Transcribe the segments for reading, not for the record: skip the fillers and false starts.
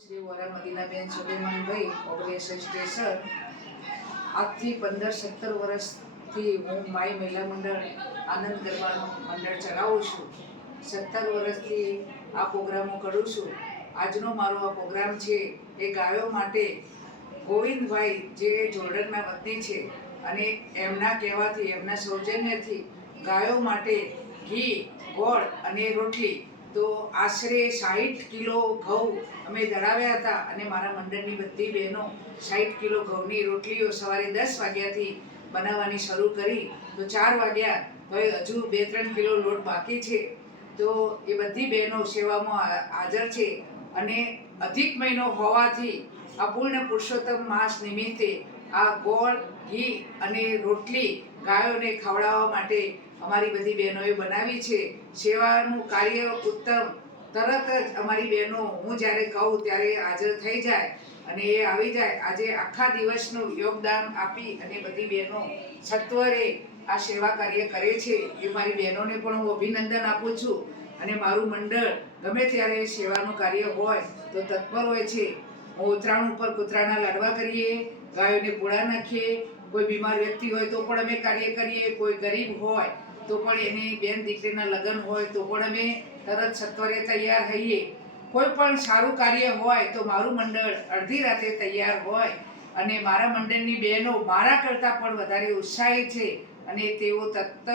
Shri Vora Madinaben સુલેમાનભાઈ operation station આજથી 15-17 વર્ષથી હું માય મહિલા મંડળ આનંદ ગરબાનું મંડળ ચલાવું છું. 17 વર્ષથી આ પ્રોગ્રામો કરું છું. આજનો મારો આ પ્રોગ્રામ છે એ ગાયો માટે ગોવિંદભાઈ જે જોર્ડનના વતની છે અને એમના કહેવાથી એમના સૌજન્યથી ગાયો માટે ઘી, ગોળ અને રોટલી તો આશરે 60 કિલો ઘઉં અમે દળાવ્યા હતા અને મારા મંડળની બધી બહેનો 60 કિલો ઘઉંની રોટલીઓ સવારે 10 વાગ્યાથી બનાવવાની શરૂ કરી તો 4 વાગ્યા તો હજુ 2-3 કિલો લોટ બાકી છે. તો એ બધી બહેનો સેવામાં હાજર છે અને અધિક મહિનો હોવાથી આ પૂર્ણ પુરુષોત્તમ માસ નિમિત્તે આ ગોળ, ઘી અને રોટલી ગાયોને ખવડાવવા માટે અમારી બધી બહેનોએ બનાવી છે. સેવાનું કાર્ય ઉત્તમ. તરત જ અમારી બહેનો હું જ્યારે કહું ત્યારે હાજર થઈ જાય અને એ આવી જાય. આજે આખા દિવસનું યોગદાન આપી અને બધી બહેનો સત્વરે આ સેવા કાર્ય કરે છે. એ મારી બહેનોને પણ હું અભિનંદન આપું છું અને મારું મંડળ ગમે ત્યારે સેવાનું કાર્ય હોય તો તત્પર હોય છે. ઉત્તરાયણ ઉપર કૂતરાના લાડવા કરીએ, ગાયોને પૂળા નાખીએ, કોઈ બીમાર વ્યક્તિ હોય તો પણ અમે કાર્ય કરીએ, કોઈ ગરીબ હોય તો પણ એની બેન દીકરીના લગ્ન હોય તો પણ અમે તરત સત્વરે તૈયાર થઈએ. કોઈ પણ સારું કાર્ય હોય તો મારું મંડળ અડધી રાતે તૈયાર હોય અને મારા મંડળની બહેનો મારા કરતાં પણ વધારે ઉત્સાહી છે અને તેઓ તત્ત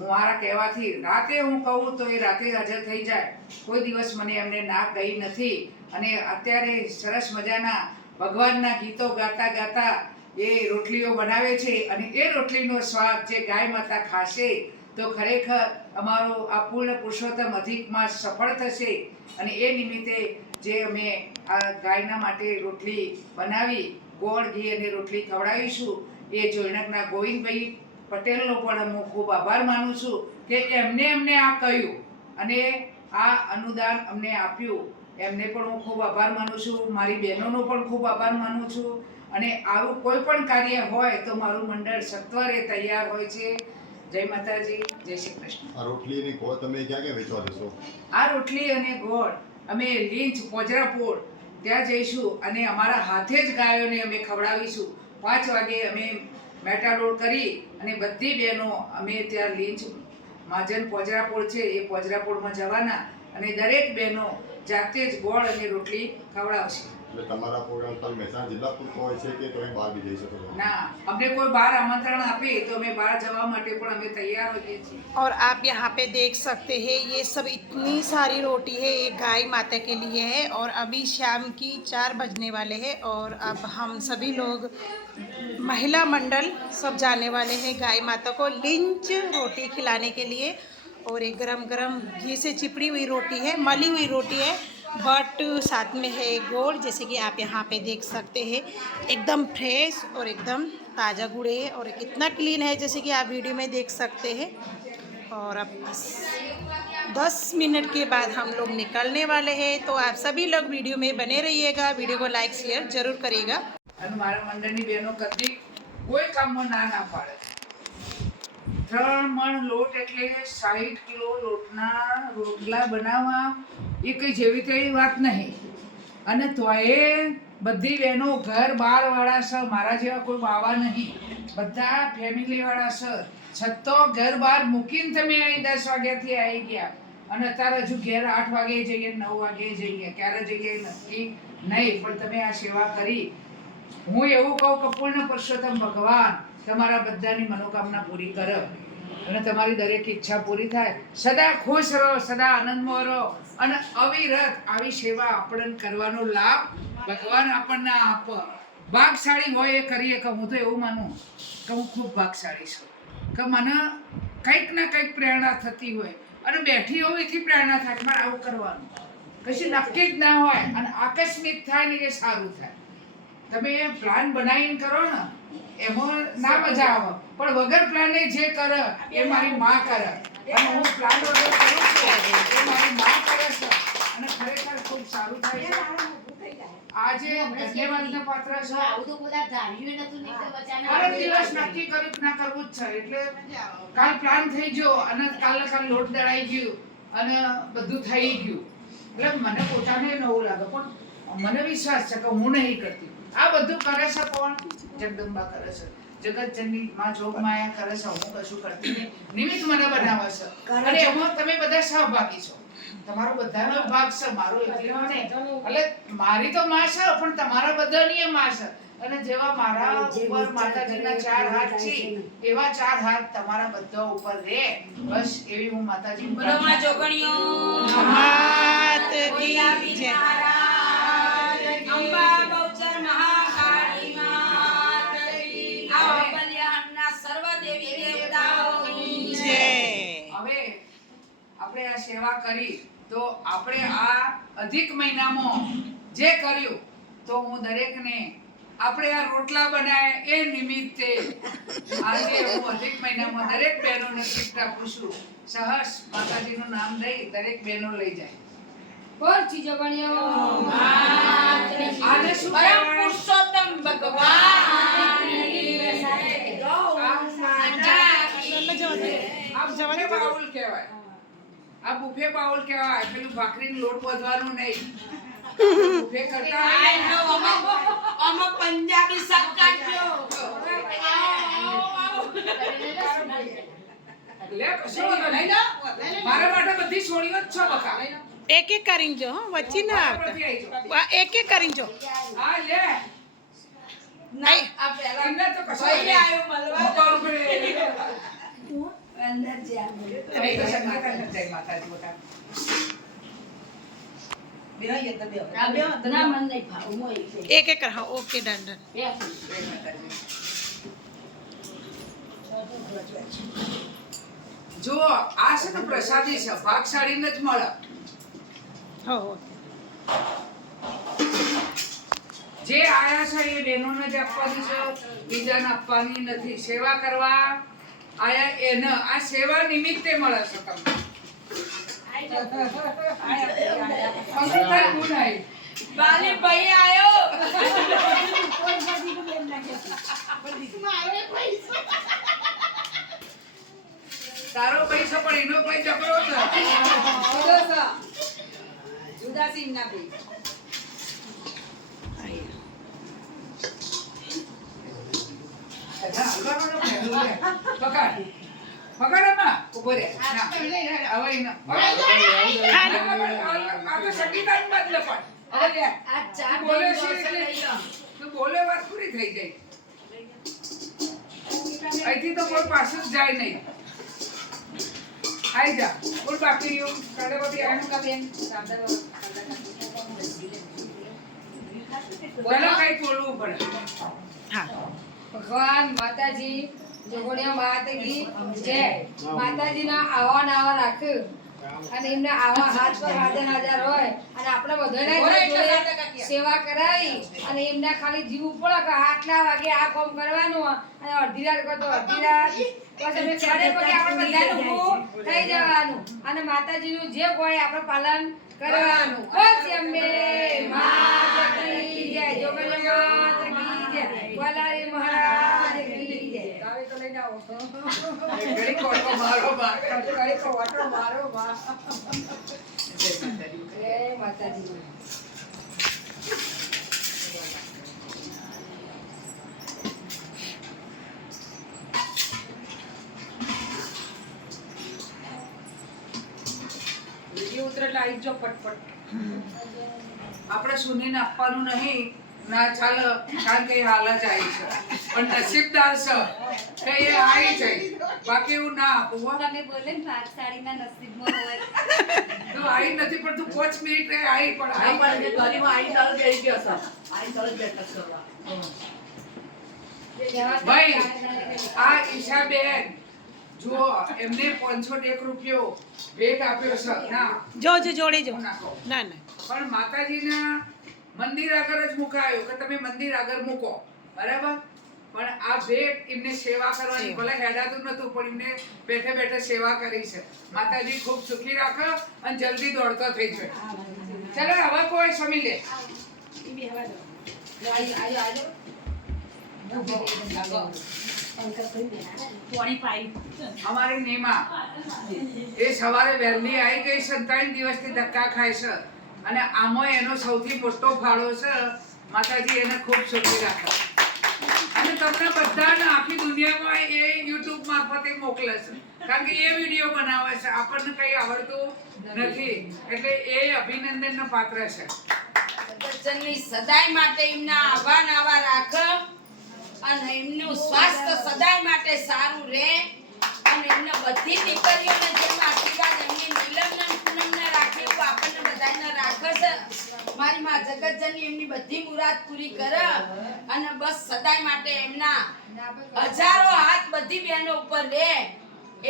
મારા કહેવાથી રાતે હું કહું તો એ રાતે હાજર થઈ જાય. કોઈ દિવસ મને એમને ના કહી નથી અને અત્યારે સરસ મજાના ભગવાનના ગીતો ગાતા ગાતા એ રોટલીઓ બનાવે છે અને એ રોટલીનો સ્વાદ જે ગાય માતા ખાશે તો ખરેખર અમારો આ પૂર્ણ પુરુષોત્તમ અધિક માસ સફળ થશે. અને એ નિમિત્તે જે અમે આ ગાયના માટે રોટલી બનાવી, ગોળ, ઘી અને રોટલી ખવડાવીશું એ જોઈનકના ગોવિંદભાઈ પટેલનો પણ હું ખૂબ આભાર માનું છું કે એમને આ કહ્યું અને આ અનુદાન અમને આપ્યું. એમને પણ હું ખૂબ આભાર માનું છું. મારી બહેનોનો પણ ખૂબ આભાર માનું છું. અને આવું કોઈ પણ કાર્ય હોય તો મારું મંડળ સત્વરે તૈયાર હોય છે. જય માતાજી, જય શ્રી કૃષ્ણ. આ રોટલી અને ગોળ તમે ક્યાં ક્યાં વેચવા જશો? આ રોટલી અને ગોળ અમે લીંચ પોજરાપોળ ત્યાં જઈશું અને અમારા હાથે જ ગાયોને અમે ખવડાવીશું. 5 વાગે અમે મેટાડોર કરી અને બધી બહેનો અમે ત્યાં લીંચ મહાજન પોજરાપોળ છે એ પોજરાપોળમાં જવાના અને દરેક બહેનો જાતે જ ગોળ અને રોટલી ખવડાવશે. એટલે તમારા પ્રોગ્રામ પર મહેસાણા જિલ્લા પૂરતો હોય છે કે તમે બહાર બી જઈ શકો છો? ના, અમને કોઈ બહાર આમંત્રણ આપે તો અમે બહાર જવા માટે પણ અમે તૈયાર હોઈએ છીએ. और आप यहाँ पे देख सकते हैं ये सब इतनी सारी रोटी है, ये गाय माता के लिए है और अभी शाम की 4 बजने वाले हैं और अब हम सभी लोग महिला मंडल सब जाने वाले हैं गाय माता को लिंच रोटी खिलाने के लिए. और एक गरम गरम घी से चिपड़ी हुई रोटी है, मली हुई रोटी है बट साथ में है गोड़, जैसे कि आप यहाँ पे देख सकते हैं एकदम फ्रेश और एकदम ताज़ा गुड़ है और कितना क्लीन है जैसे कि आप वीडियो में देख सकते हैं. और अब 10 मिनट के बाद हम लोग निकलने वाले हैं तो आप सभी लोग वीडियो में बने रहिएगा. वीडियो को लाइक शेयर जरूर करिएगा. અને મારા મંડળની બહેનો કદી કોઈ કામમાં ના પાડે. 3 મણ લોટ એટલે 60 કિલો લોટના રોટલા બનાવવા એ કંઈ જેવી તેવી વાત નહીં. અને તોય બધી બહેનો ઘર બહારવાળા છે, મારા જેવા કોઈ બાવા નહીં, બધા ફેમિલીવાળા છે. છતાં ઘર બહાર મૂકીને તમે અહીં 10 વાગ્યાથી આવી ગયા અને અત્યારે હજુ ઘેર 8 વાગે જઈએ, 9 વાગે જઈએ, ક્યારે જઈએ નક્કી નહીં, પણ તમે આ સેવા કરી. હું એવું કહું કે પૂર્ણ પુરુષોત્તમ ભગવાન તમારા બધાની મનોકામના પૂરી કરે અને તમારી દરેક ઈચ્છા પૂરી થાય. સદા ખુશ રહો, સદા આનંદમાં રહો અને અવિરત આવી સેવા આપણને કરવાનો લાભ ભગવાન આપણને આપે. ભાગશાળી હોય એ કરીએ કે હું તો એવું માનું કે હું ખૂબ ભાગશાળી છું કે મને કંઈક ને કંઈક પ્રેરણા થતી હોય અને બેઠી હોવ એથી પ્રેરણા થાય કે મારે આવું કરવાનું. કશું નક્કી જ ના હોય અને આકસ્મિક થાય ને એ સારું થાય. તમે પ્લાન બનાવીને કરો ને એમાં ના મજા આવે, પણ વગર પ્લાને જે કરે એ મારી માં કરે અને હું પ્લાન વગર કરું છું એ મારી માં કરે છે અને ખરેખર ખૂબ સારું થાય છે. આજે ધન્યવાદના પાત્ર છે. અરે દિવસ નક્કી કર્યું કે ના કરવું જ છે એટલે કાલ પ્લાન થઈ ગયો અને કાલ લોટ દળાઈ ગયું અને બધું થઈ ગયું એટલે મને પોતાને નવું લાગે. પણ મને વિશ્વાસ છે કે હું નહીં કરતી. આ બધું કરે છે કોણ? જગદંબા કરે છે. જગતજનની માં જોગમાયા કરે છે. હું કશું કરતી નહીં. નિમિત્ત મને બનાવે છે અને એમાં તમે બધા સહભાગી છો. તમારો બધાનો ભાગ છે, મારો એકલીનો નહીં. એટલે મારી તો માં છે પણ તમારા બધાની માં છે. અને જેવા મારા ઉપર માતાજીના 4 હાથ છે એવા 4 હાથ તમારા બધા ઉપર રહે. બસ એવી હું માતાજી બોલો માં જોગણીઓ માત કી જય. અંબા બહુચર મહાકાળી માત કી આ બલિયાના સર્વ દેવી દેવતાઓની જય. હવે આપણે આ સેવા કરી તો આપણે આ અધિક મહિનામાં જે કર્યું તો હું દરેકને આપણે આ રોટલા બનાવ્યા એ નિમિત્તે આજે હું અધિક મહિનામાં દરેક બહેનોને ગિફ્ટ આપું છું. સહસ માતાજીનું નામ લઈ દરેક બહેનો લઈ જાય. બોલ છી જોગણીઓ આને શું પરમ કહેવાય? પુરુષોત્તમ ભગવાન આ બુફે બાઉલ કહેવાય. આ બુફે બાઉલ કહેવાય. પેલું ભાખરીનો લોટ બાંધવાનું નહીં. બુફે કરતા હોય ને, અમુક પંજાબી શાક કાઢજો લે કશો વાંધો નહીં. મારા માટે બધી છોડીઓ જ છો બકા. એક એક કરીને જો હો, વચ્ચે ના આવતા. એક એક કરીને જો. હા લે ના આ પહેલા અંદર તો કશો ભાઈ આવ્યો મળવા બાપરે. અંદર જ્યાં હવે તો સંગીત જ જય માતાજી બકા. ના મન નહીં ભાવ હું એક એક હા ઓકે ડન ડન. જય માતાજી. જો આ છે ને પ્રસાદી છે, ભાગશાળીને જ મળે. હો હો. જે આયા છે એ બહેનોને જ આપવાની છે, બીજાને આપવાની નથી. સેવા કરવા આયા એને આ સેવા નિમિત્તે મળે છે તમને. અંકિતા ગુણ આવી. બાલી ભાઈ આયો તારો પૈસો પણ એનો પૈ જબરો છે. પકડ પકડ અમ્મા. ઉભો રહે. ના. હવે એનો. આ તો સંગીતાની બદલે પણ. હવે લે. આ ચાર બોલે દિવસ છે એટલે લઈ લો. તું બોલે વાત પૂરી થઈ જાય. અહીંથી તો કોઈ પાછું જ જાય નહીં. આઈ જા. બોલ બાકી રહ્યું. કાઢે બાકી આનું કા બેન. બોલો કઈ બોલવું પડે. હા ભગવાન માતાજી જોગણિયા માતાજી જય. માતાજીના આવા ને આવા રાખ્યું અને એમને આવા હાથ પર હાજર હાજર હોય અને આપણે બધાને સેવા કરાવી અને એમને ખાલી જીવ પડે કે આટલા વાગે આ કામ કરવાનું અને અડધી રાત કહો તો અડધી રાત પછી અમે ચારે પગે આપણે બધાનું ઊભું થઈ જવાનું અને માતાજીનું જે હોય આપણે પાલન કરવાનું. બસ એમને માતાજી જય. જોગણિયા માતાજી જય. વલારી મહારાજ કી જય. તારે તો લઈને આવો. ઘડી કોટો મારો બા. ઘડી કોટો મારો બા. જય માતાજી. જય માતાજી. વિડીયો ઉતરે એટલે આવી જો ફટફટ. આપણે સુનીને આપવાનું નહીં ના ચાલે કારણ કે એ હાલ જ આવી છે પણ નસીબદાર છે કે એ આવી જાય. બાકી એવું ના આપું હો. તમે બોલે ને ભાગશાળીના નસીબમાં હોય. તું આવી નથી પણ તું 5 મિનિટ આવી પણ ભાઈ આ ઈશાબેન જો એમને 501 રૂપિયો ભેટ આપ્યો છે. ના જો જો જોડે જો. નાખો. ના ના પણ માતાજીના મંદિર આગળ જ મુકાયો કે તમે મંદિર આગળ મૂકો બરાબર. પણ આ ભેટ એમને સેવા કરવાની ભલે હેડાતું નતું પણ એમને બેઠે બેઠે સેવા કરી છે. માતાજી ખૂબ સુખી રાખે અને જલ્દી દોડતો થઈ જાય. ચલો હવે કોઈ સમી લે. અમારી નેમા એ સવારે વહેલી આવી ગઈ 27 દિવસથી ધક્કા ખાય છે અને આમાં એનો સૌથી મોટો ફાળો છે. માતાજી એને ખૂબ સુખી રાખે અને તમને બધાને આખી દુનિયામાં એ યુટ્યુબ મારફતે મોકલે છે, કારણ કે એ વિડીયો બનાવે છે. આપણને કંઈ આવડતું નથી એટલે એ અભિનંદનનો પાત્ર છે. સદગતજનની સદાય માટે એમના આવા ને આવા રાખ અને એમનું સ્વાસ્થ્ય સદાય માટે સારું રહે અને એમને બધી દીકરીઓને જેમ આશીર્વાદ એમની નીલમને અને પૂનમને રાખે એવું આપણને બધાને રાખે છે. મારી માં જગતજનની એમની બધી મુરાદ પૂરી કરે અને બસ સદાય માટે એમના હજારો હાથ બધી બહેનો ઉપર રહે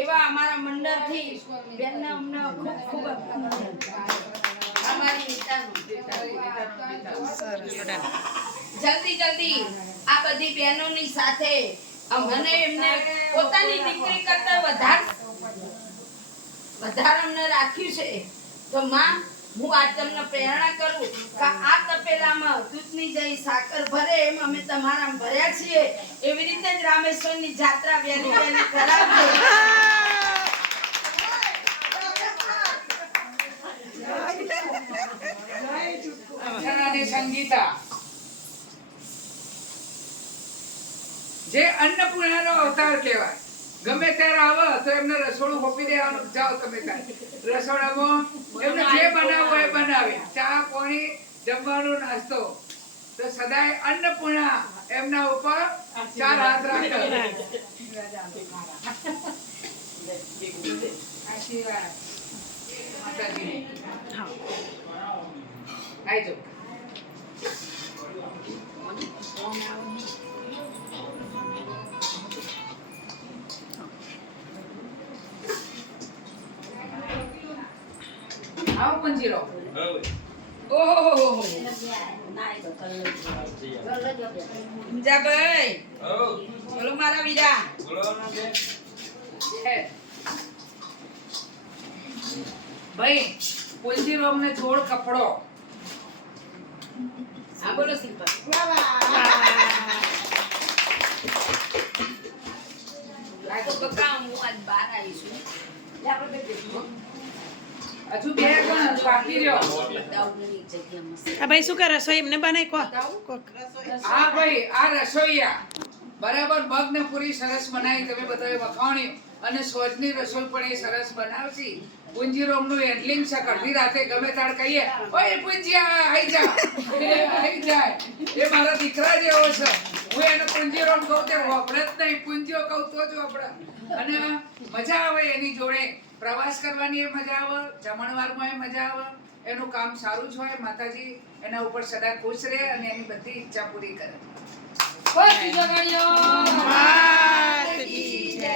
એવા અમારા મંડળથી બેનને અમને ખૂબ ખૂબ અભિનંદન. અમારી નીતાનું જલ્દી જલ્દી આ બધી બહેનોની સાથે મને એમને પોતાની દીકરી કરતા વધારે અમને રાખ્યું છે. તો માં હું આજ તમને પ્રેરણા કરું કે આ તપેલામાં દૂધની જઈ સાકર ભરે એમ અમે તમારા ભર્યા છીએ, એવી રીતે જ રામેશ્વરની જાત્રા વહેલી વહેલી કરાવજો. અને સંગીતા જે અન્નપૂર્ણાનો અવતાર કહેવાય. ગમે ત્યારે આવે તો એમને રસોડું હોપી દેવાનું. જાઓ તમે ત્યાં રસોડામાં એમને જે બનાવવું એ બનાવે, ચા પાણી જમવાનું નાસ્તો. તો સદાય અન્નપૂર્ણા એમના ઉપર 4 હાથ રાખે. આશીર્વાદ માતાજી આવજો. આવો પંજીરો. ઓહો જા બોલો મારા વીરા. ભાઈ પંજીરો અમને જોડ કપડો. હા બોલો સિમ્પલ. આ તો બકા હું આજ બહાર આવી છું. લે આપણે બે બેઠો. હજુ 2 જણ બાકી રહ્યો. બતાવની જગ્યામાં આ ભાઈ શું કરે રસોઈ એમને બનાવી કોક? હા ભાઈ આ રસોઈયા બરાબર મગને પૂરી સરસ બનાવી. તમે બધાએ વખાણ્યું અને સોજની રસોઈ પણ એ સરસ બનાવશી. પુંજીરોમનું હેન્ડલિંગ છે. અડધી રાતે ગમે તાર કહીએ ઓય પુંજીયા આઈ જા, એ આઈ જાય. એ મારા દીકરા જેવો છે. હું એને પુંજીરોમ કહું તે વાપરે જ નહીં, પુંજીઓ કહું તો જ વાપરે. અને મજા આવે એની જોડે. પ્રવાસ કરવાની એ મજા આવે, જમણવારમાં એ મજા આવે. એનું કામ સારું જ હોય. માતાજી એના ઉપર સદા ખુશ રહે અને એની બધી ઈચ્છા પૂરી કરે. કોઈ જગણ્યો માતાજી જય.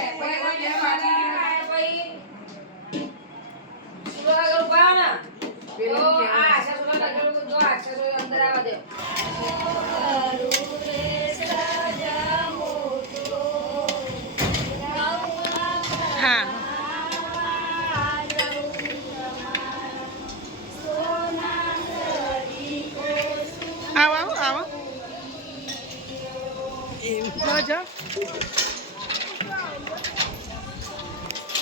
હા આવો આવો આવો જો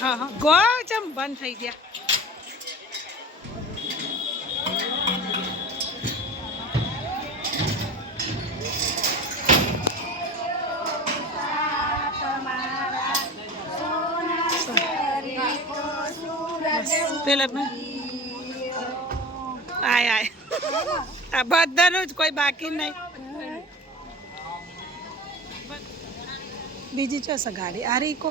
હા હા ગો જમ બંધ થઈ ગયા. પેલા આય આય આ બધાનું જ કોઈ બાકી નહીં. બીજી ચો સગાડી આ રીકો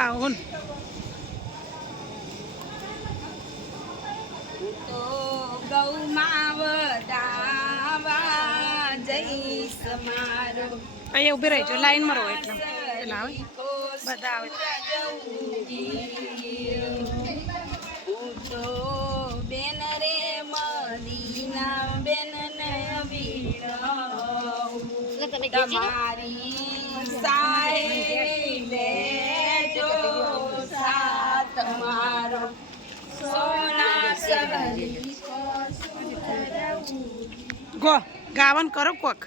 આ હું તો ગૌ માવડાવા જઈશ મારો. અહીંયા ઊભી રહી જો લાઈનમાં રહો એટલે પેલા આવે બધા આવે. હું તો બેન રે મદીના બેન ને વીણ તમારી સાહેબે જો સાથ મારો સોના સગરી ગો ગાવન કરો કોક.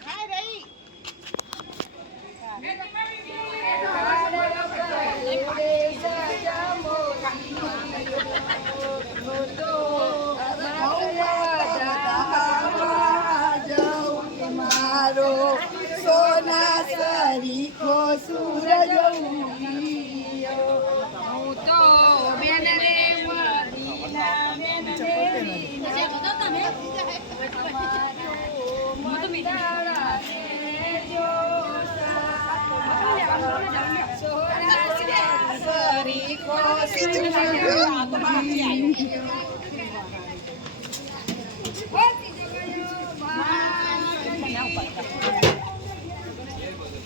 સૂરજ ઉગીયો હું તો બેન રે મદીના બેન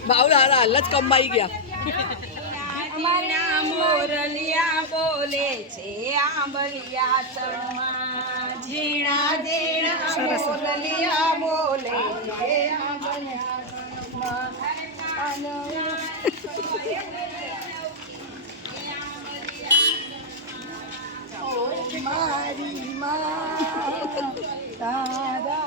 બાવલા હાલ જ કમાઈ ગયા. અમારા મોરલિયા બોલે છે આંબલિયા તળમાં ઝીણા ઝીણા મોરલિયા બોલે છે આંબલિયા તળમાં મારી માં તારા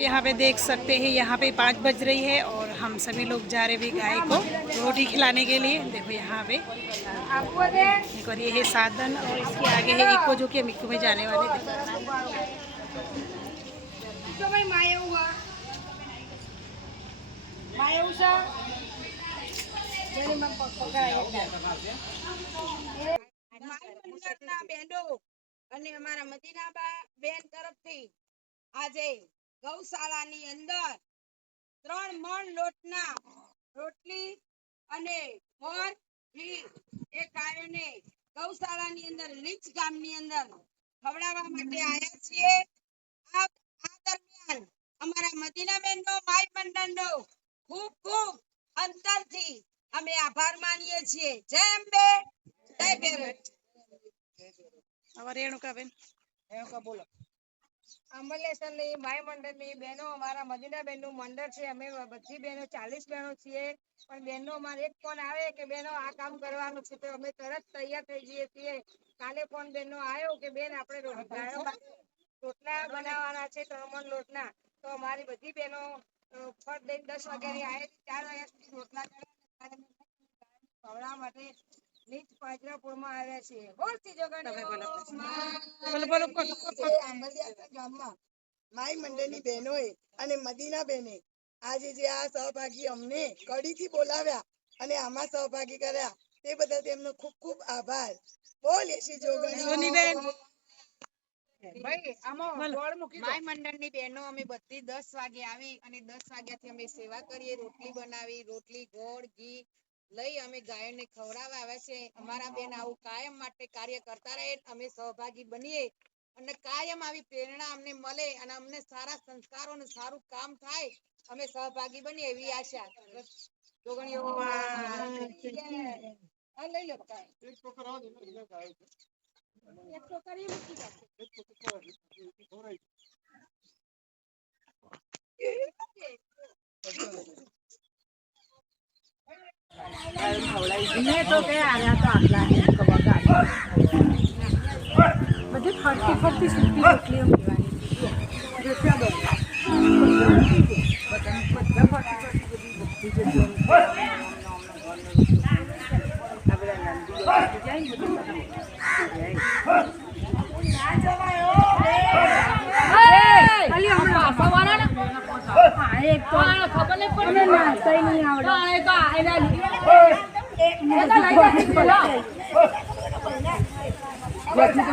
यहाँ पे देख सकते हैं, यहाँ पे 5 बज रही है और हम सभी लोग जा रहे हैं गाय को रोटी खिलाने के लिए। देखो यहाँ पे एक और ये है साधन और इसके आगे है इको, जो कि हम इको में जाने वाले थे। અને અમારા મદીનાબા બેન તરફથી આજે ગૌશાળાની અંદર 3 મણ લોટના રોટલી અને મોર ઘી એ ગાયોને ગૌશાળાની અંદર લીચ ગામની અંદર ખવડાવવા માટે આવ્યા છીએ। આ દરમિયાન અમારા મદીનાબેનનો માઈ મંડળનો ખૂબ ખૂબ અંતરથી અમે આભાર માનીએ છીએ। જય અંબે, જય ભેરવ। रेणुका बेन, રેણુકા બોલો। અંબલેશ્વરની માય મંડળની બહેનો, અમારા મદીના બેનનું મંડળ છે। અમે બધી બહેનો 40 બહેનો છીએ, પણ બહેનો અમારે એક ફોન આવે કે બહેનો આ કામ કરવાનું છે તો અમે તરત તૈયાર થઈ જઈએ છીએ। કાલે ફોન બહેનો આવ્યો કે બેન આપણે રોટલા બનાવવાના છે 3 મણ લોટના, તો અમારી બધી બહેનો ફટ દઈને 10 વાગ્યાની આવે, 4 વાગ્યા સુધી રોટલા ખવડાવવા માટે નીચ પાંજરાપુરમાં આવ્યા છીએ। બોલ ત્રીજો ગામમાં માઈ મંડળની બહેનોએ અને મદીના બેને આજે જે આ સહભાગી અમને કડીથી બોલાવ્યા અને આમાં સહભાગી કર્યા તે બદલ તેમનો ખૂબ ખૂબ આભાર। બોલ યશી જોગણી બેન। ભાઈ આમાં ગોળ મૂકી દો। માય મંડળની બહેનો અમે બધી 10 વાગે આવી અને 10 વાગ્યાથી અમે સેવા કરીએ, રોટલી બનાવી, રોટલી ગોળ ઘી લઈ અમે ગાયોને ખવડાવવા આવ્યા છે। અમારા બેન આવું કાયમ માટે કાર્ય કરતા રહે, અમે સહભાગી બનીએ અને કાયમ આવી પ્રેરણા અમને મળે અને અમને સારા સંસ્કારો અને સારું કામ થાય, અમે સહભાગી બનીએ એવી આશા। જોગણીઓ લઈ લો એક છોકરી મૂકી દો। બધી ફરતી ફરતી સુકી રોટલીઓ તો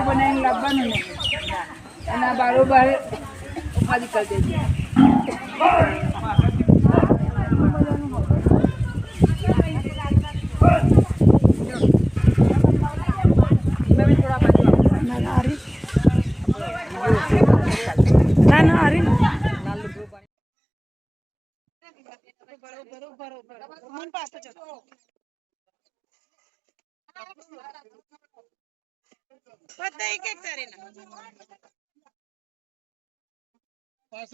બનાવીને લાવવાનું ને એના બારોબાર ખાલી કરી દેજો। બધા એક એક કરીને आप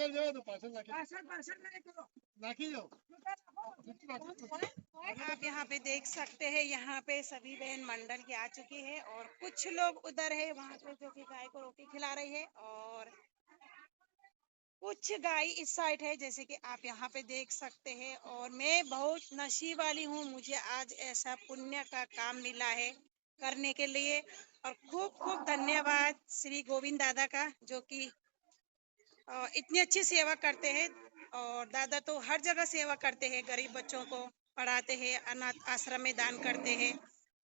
यहाँ पे देख सकते हैं, यहाँ पे सभी बहन मंडल की आ चुकी है और कुछ लोग उधर है वहाँ पे जो कि गाय को रोटी खिला रही है और कुछ गाय इस साइड है जैसे कि आप यहाँ पे देख सकते हैं। और मैं बहुत नसीब वाली हूँ, मुझे आज ऐसा पुण्य का काम मिला है करने के लिए। और खूब खूब धन्यवाद श्री गोविंद दादा का, जो कि इतनी अच्छी सेवा करते हैं। और दादा तो हर जगह सेवा करते हैं, गरीब बच्चों को पढ़ाते हैं, अनाथ आश्रम में दान करते हैं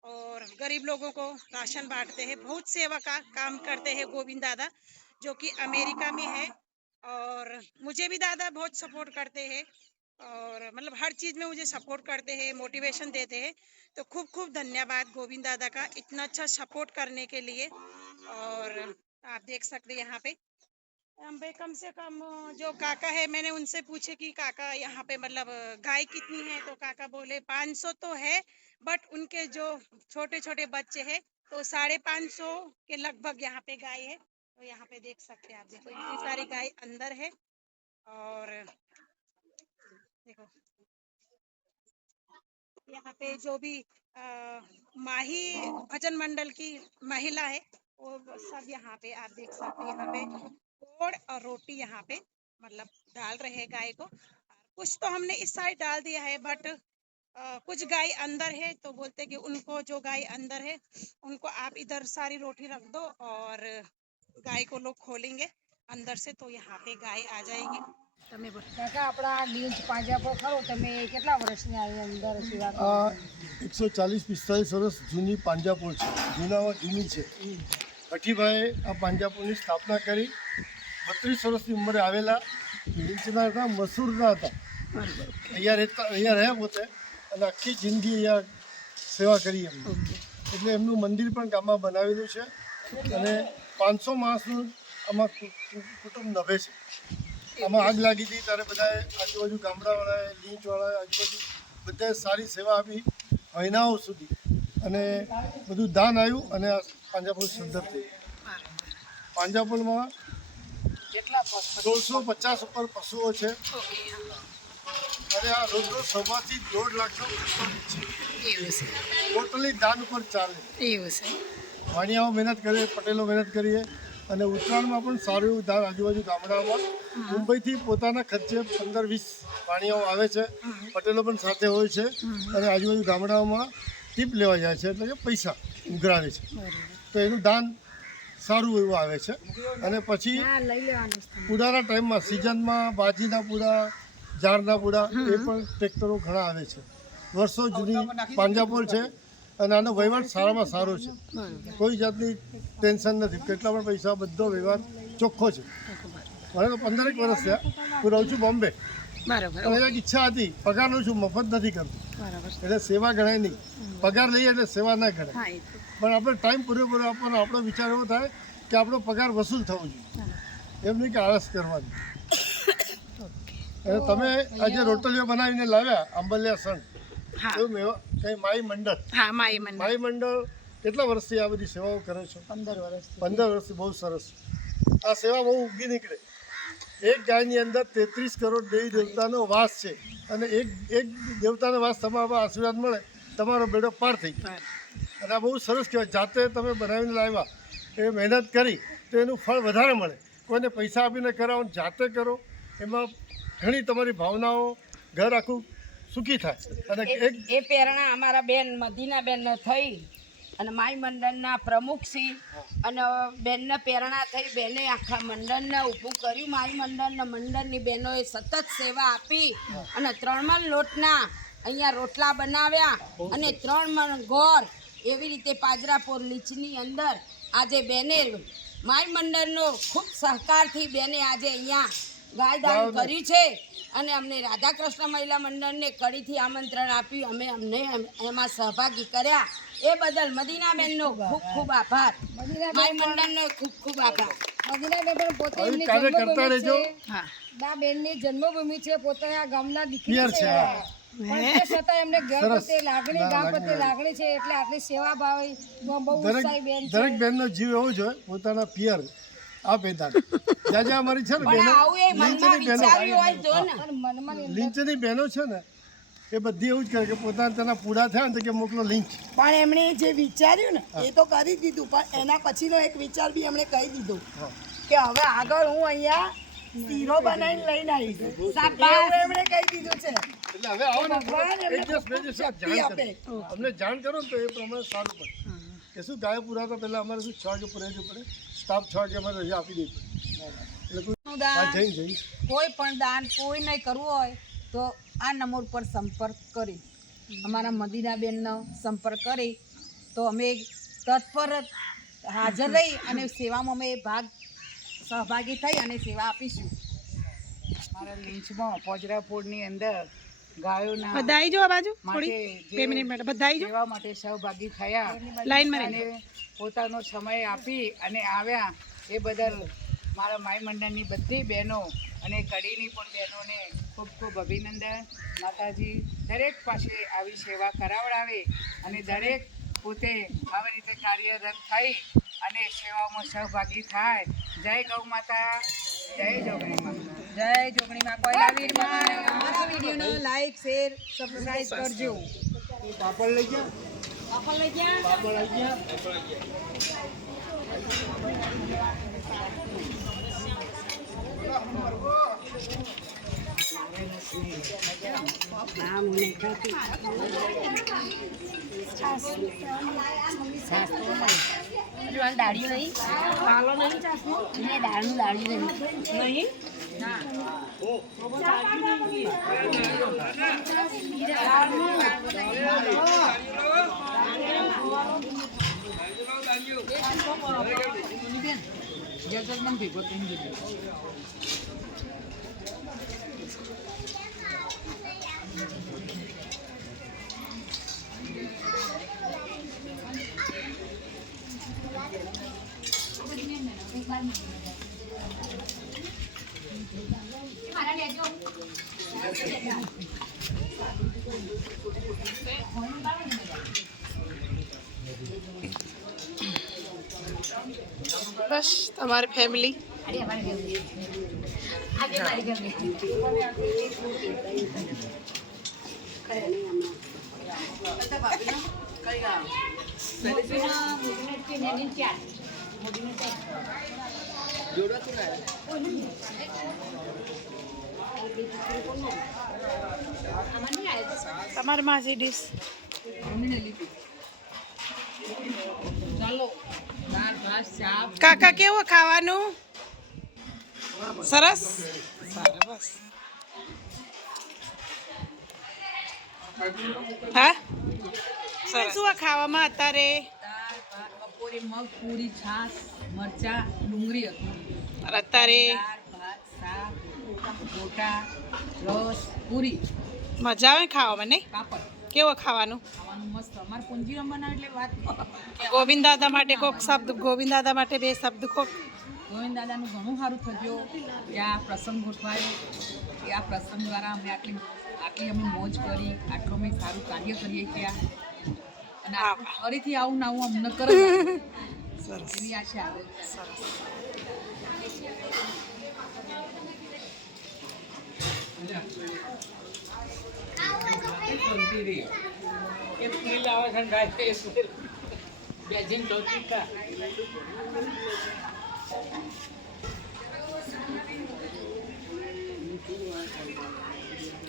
और गरीब लोगों को राशन बांटते हैं। बहुत सेवा का काम करते हैं गोविंद दादा, जो कि अमेरिका में है। और मुझे भी दादा बहुत सपोर्ट करते हैं और मतलब हर चीज़ में मुझे सपोर्ट करते हैं, मोटिवेशन देते हैं। तो खूब खूब धन्यवाद गोविंद दादा का इतना अच्छा सपोर्ट करने के लिए। और आप देख सकते हैं यहाँ पे कम से कम जो काका है, मैंने उनसे पूछे कि काका यहाँ पे मतलब गाय कितनी है, तो काका बोले 500 तो है, बट उनके जो छोटे छोटे बच्चे हैं तो 550 के लगभग यहाँ पे गाय है। तो यहाँ पे देख सकते हैं आप, देखो इतनी सारी गाय अंदर है। और देखो यहाँ पे जो भी माही भजन मंडल की महिला है वो सब यहाँ पे आप देख सकते हैं, यहाँ पे गोड़ और रोटी यहाँ पे मतलब डाल रहे हैं गाय को। कुछ तो हमने इस साइड डाल दिया है, बट कुछ गाय अंदर है तो बोलते कि उनको, जो गाय अंदर है उनको आप इधर सारी रोटी रख दो और गाय को लोग खोलेंगे अंदर से तो यहाँ पे गाय आ जाएगी। તમે બોલો કાકા આપણા લીંચ પાંજરાપોળ ખરો, તમે કેટલા વર્ષની આવી અંદર સેવા કરો? 140-45 વર્ષ જૂની પાંજરાપોળ છે, જૂનામાં જૂની છે. ભઠ્ઠીભાઈએ આ પાંજરાપોળની સ્થાપના કરી. 32 વર્ષની ઉંમરે આવેલા, લીંચના હતા, મસૂરના હતા. અહીંયા રહ્યા પોતે અને આખી જિંદગી અહીંયા સેવા કરી એમને. એટલે એમનું મંદિર પણ ગામમાં બનાવેલું છે અને 500 માણસનું આમાં કુટુંબ નભે છે. આમાં આગ લાગી હતી ત્યારે બધાએ આજુબાજુ ગામડાવાળાએ, લીંચવાળાએ આજુબાજુ બધાએ સારી સેવા આપી મહિનાઓ સુધી અને બધું દાન આવ્યું અને આ પાંજરાપોળ સુંદર થઈ. પાંજરાપોળમાં 1650 ઉપર પશુઓ છે અને આ રોજ સવારથી 1.5 લાખનો ટોટલી દાન ઉપર ચાલે. વાણિયાઓ મહેનત કરે, પટેલો મહેનત કરીએ અને ઉત્તરાયણમાં પણ સારું એવું દાન આજુબાજુ ગામડામાં મુંબઈથી પોતાના ખર્ચે 15-20 વાણિયાઓ આવે છે, પટેલો પણ સાથે હોય છે અને આજુબાજુ ગામડાઓમાં ટીપ લેવા જાય છે, એટલે કે પૈસા ઉઘરાવે છે. તો એનું દાન સારું એવું આવે છે. અને પછી પૂડાના ટાઈમમાં સિઝનમાં બાજીના પૂડા, ઝાડના પૂડા એ પણ ટ્રેક્ટરો ઘણા આવે છે. વર્ષો જૂની પાંજરાપોળ છે અને આનો વહીવટ સારામાં સારો છે, કોઈ જાતની ટેન્શન નથી. કેટલા પણ પૈસા બધો વ્યવહાર ચોખ્ખો છે. મને તો 15 વર્ષ થયા, હું રહું છું બોમ્બે. અને એક ઈચ્છા હતી, પગાર લઉં છું, મફત નથી કરતો, એટલે સેવા ગણાય નહીં. પગાર લઈએ એટલે સેવા ના ગણાય, પણ આપણે ટાઈમ પૂરેપૂરો આપવાનો. આપણો વિચાર એવો થાય કે આપણો પગાર વસૂલ થવો જોઈએ, એમ નહીં કે આળસ કરવાની. અને તમે આજે રોટલીઓ બનાવીને લાવ્યા આંબલિયા સંઘ, એવું કંઈ માઈ મંડળ, માઈ મંડળ કેટલા વર્ષથી આ બધી સેવાઓ કરો છો? 15 વર્ષથી. બહુ સરસ. આ સેવા બહુ ઉગી નીકળે. એક ગાયની અંદર 33 કરોડ દેવી દેવતાનો વાસ છે અને એક દેવતાનો વાસ તમારા આશીર્વાદ મળે, તમારો બેડો પાર થઈ જાય. અને આ બહુ સરસ કહેવાય. જાતે તમે બનાવીને લાવ્યા, એ મહેનત કરી તો એનું ફળ વધારે મળે. કોઈને પૈસા આપીને કરાવો, જાતે કરો, એમાં ઘણી તમારી ભાવનાઓ, ઘર આખું સુખી થાય. અને એ પ્રેરણા અમારા બેન મદીના બેન થઈ અને માઈ મંડળના પ્રમુખ છે અને બેનને પ્રેરણા થઈ. બેને આખા મંડળને ઊભું કર્યું. માઈ મંડળની બહેનોએ સતત સેવા આપી અને 3 મણ લોટના અહીંયા રોટલા બનાવ્યા અને 3 મણ ગોળ. એવી રીતે પાંજરાપોળ લીંચની અંદર આજે બેને માઈ મંડળનો ખૂબ સહકારથી બેને આજે અહીંયા ગાય દાન કર્યું છે અને અમને રાધાકૃષ્ણ મહિલા મંડળને કડીથી આમંત્રણ આપ્યું, અમે અમને એમાં સહભાગી કર્યા. એ બદલ મદીનાબેનનો ખૂબ ખૂબ આભાર. માઈ મંડળનો ખૂબ ખૂબ આભાર. મદીનાબેન પણ પોતે એમની જન્મભૂમિ છે, બા બેનની જન્મભૂમિ છે, પોતે આ ગામના દીકરી છે, પણ તે છતાં એમને ઘર પ્રત્યે લાગણી, ગામ પ્રત્યે લાગણી છે, એટલે આટલી સેવા ભાવ બહુ ઉત્સાહી બેન છે. દરેક બેનનો જીવ એવો જ હોય પોતાના પિયર આ પેદાન જ્યાં જ્યાં અમારી છે ને પણ બહેનો આવું એ મનમાં વિચાર્યું હોય જો ને લીંચની બહેનો છે ને એ બધી એવું જ કરે કે પોતાના તેના પૂરા થયા ને તો કે મોકલો લીંચ. પણ એમણે જે વિચાર્યું ને એ તો કરી જ દીધું, પણ એના પછીનો એક વિચાર બી એમણે કહી દીધો કે હવે આગળ હું અહીંયા શીરો બનાવીને લઈને આવીશ. એવું એમણે કહી દીધું છે. એટલે હવે આવો ને ભગવાન એમને એક દિવસ બે દિવસ શક્તિ જાણ આપે. કરો, અમને જાણ કરો ને તો એ પ્રમાણે સારું પડે. કે શું ગાય પૂરા તો પહેલાં અમારે શું 6 વાગે પૂરા જવું પડે, સ્ટાફ 6 વાગે અમારે રજા આપી દેવી પડે. એટલે કોઈ જઈ કોઈ પણ દાન કોઈ નહીં કરવું હોય તો આ નંબર પર સંપર્ક કરી અમારા મદીનાબેનનો સંપર્ક કરી તો અમે તત્પર હાજર રહી અને સેવામાં અમે સહભાગી થઈ અને સેવા આપીશું. મારા લીંચમાં પોજરાપુરની અંદર ગાયોના બધાઈ જો આ બાજુ માટે થોડી 2 મિનિટ માટે બધાઈ જો સેવા માટે સહભાગી થયા લાઈનમાં અને પોતાનો સમય આપી અને આવ્યા એ બદલ મારા માઈ મંડળની બધી બહેનો અને કડીની પણ બહેનોને ખૂબ ખૂબ અભિનંદન. માતાજી દરેક પાસે આવી સેવા કરાવડાવે અને દરેક પોતે આવી રીતે કાર્યરત થઈ અને સેવામાં સહભાગી થાય. જય ગૌ માતા, જય જોગણી માતા, જય જોગણી માં. કોઈ લાવીર અમારા વિડીયોને લાઈક શેર સબસ્ક્રાઇબ કરજો. પાપડ લઈ ગયા, પાપડ લઈ ગયા. પાપડ લઈ ગયા. દાળીઓ નહીં પાલો નહીં ચાસનો દાળનું દાળ્યું નહીં ના બસ તમારી ફેમિલી તમારી માસી ડીશ કાકા કેવું ખાવાનું સરસ સરસ હા સરસ શું ખાવામાં અત્યારે બપોરે મગ પૂરી છાશ મરચા ડુંગળી હતું. અત્યારે દાળ ભાત શાક ગોટા રસ પૂરી મજા આવે ખાવામાં નહીં પાપડ કેવું ખાવાનું ખાવાનું મસ્ત. અમારે પુંજીરામ બનાવે એટલે વાત ગોવિંદ દાદા માટે કોક શબ્દ ગોવિંદ દાદા માટે 2 શબ્દ કોક ગોવિંદ દાદાનું ઘણું સારું થયું કે આ પ્રસંગ ગોઠવાયો કે આ પ્રસંગ દ્વારા અમે આટલી અમે મોજ કરી આટલું અમે સારું કાર્ય કરીએ ત્યાં અને ફરીથી આવું ને આવું અમને કરે એવી આશા આવે.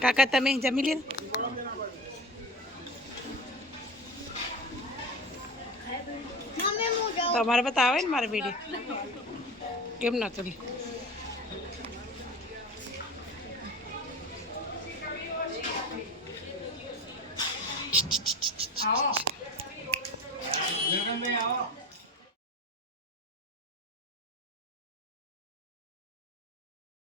કાકા તમે જમી લીધું તમારે બતાવે ને મારે વિડીયો કેમ નતું